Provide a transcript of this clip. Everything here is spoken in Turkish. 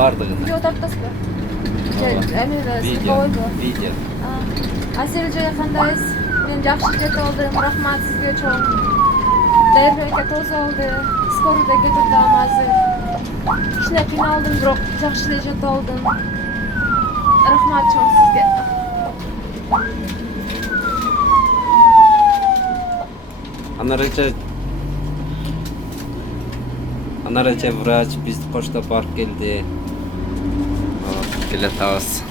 Bardığını. Video tarttasızlar. Video. Video. Asilce yakındayız. Ben жақсы jet oldum. Rahmat sizge çok. Devre'ye toz oldu. Skoruda götürdü amazı. Şunakini aldım. Biroq жақсы jet oldum. Rahmat çok sizge. Anaracha vrach biz Qo'shta park keldi. Kelatamiz.